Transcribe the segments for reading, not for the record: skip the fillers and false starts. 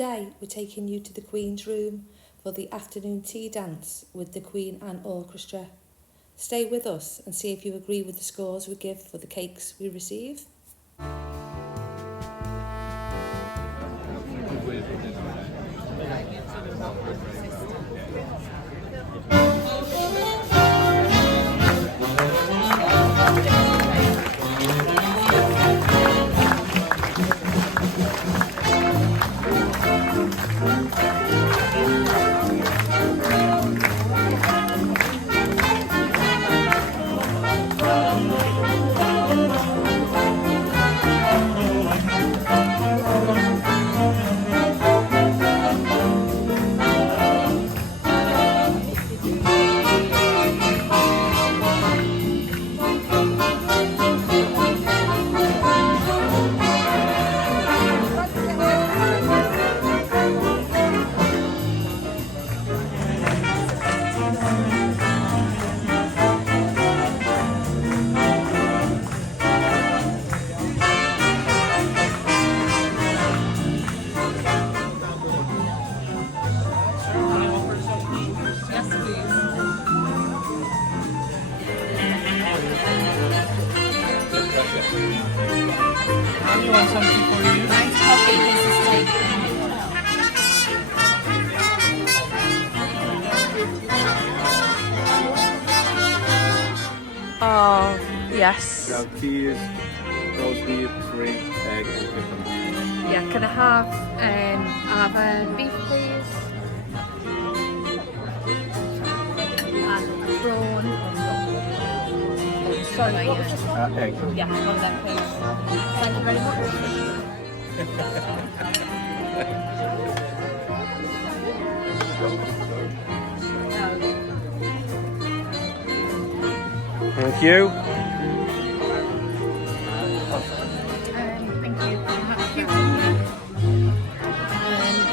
Today we're taking you to the Queen's room for the afternoon tea dance with the Queen Anne Orchestra. Stay with us and see if you agree with the scores we give for the cakes we receive. Oh, yes. We have cheese, roast beef, shrimp, egg, and chicken. Yeah, can I have a beef, please? And a prawn. Oh, sorry, what was this one? Egg. Yeah, one of them, please. Thank you very Thank you. Thank you. Cucumber.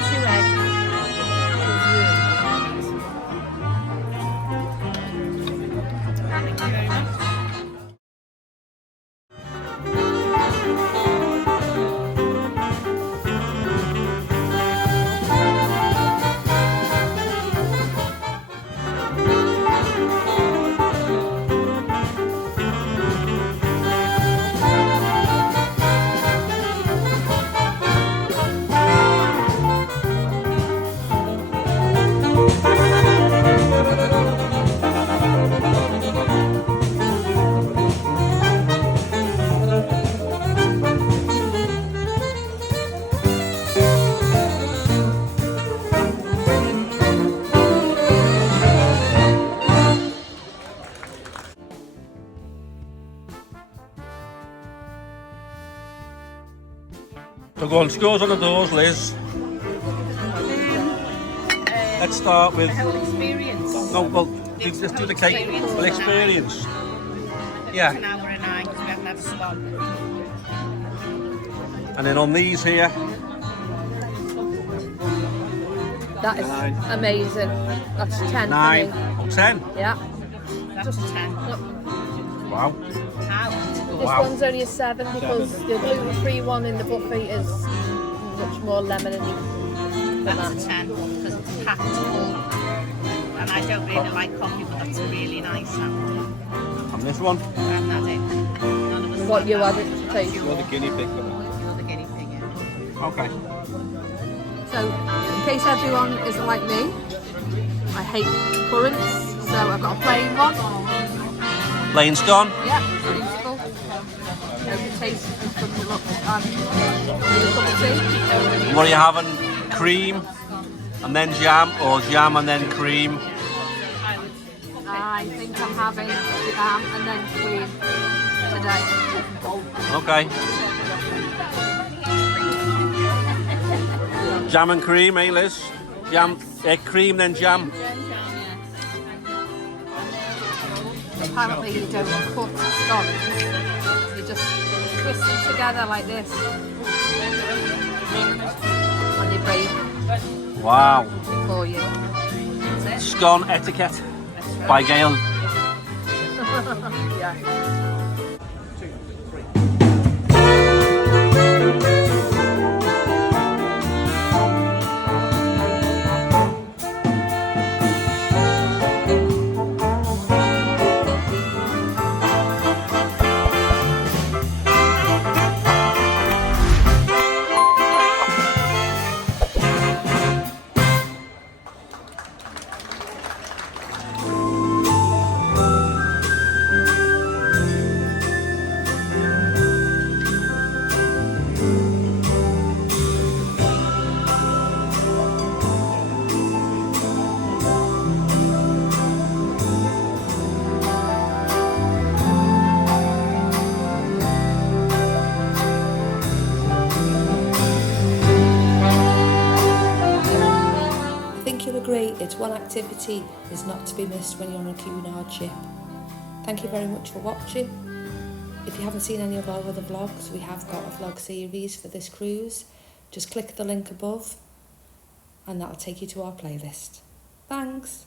2 eggs. Thank you very much. So go on, scores on the doors, Liz. Let's start with... The whole experience. No, well, let's do the cake. Well, experience. Yeah. An hour and 9 because we haven't had a swab. And then on these here, That is amazing. That's 10 9 for me. or 10. Yeah. That's a 10. Wow. This Wow. one's only a 7 because the gluten-free one in the buffet is much more lemony than That's a that. 10 because it's packed full. And I don't really like coffee, but that's really nice. And this one? I haven't had it. None of us What had you that. had it to taste. You're the guinea pig. You're the guinea pig, yeah. Okay. So, in case everyone isn't like me, I hate currants, so I've got a plain one. Plain scone? Yeah, beautiful. Hope it tastes as good as it looks and with a cup of tea. What are you having? Cream and then jam, or jam and then cream? I think I'm having jam and then cream today. Okay. Jam and cream, eh, Liz? Jam, cream, then jam. Apparently you don't cut scones, you just twist them together like this and they break Wow. for you. Scone Etiquette by Gail. Yeah. activity is not to be missed when you're on a Cunard ship. Thank you very much for watching. If you haven't seen any of our other vlogs, we have got a vlog series for this cruise. Just click the link above and that'll take you to our playlist. Thanks!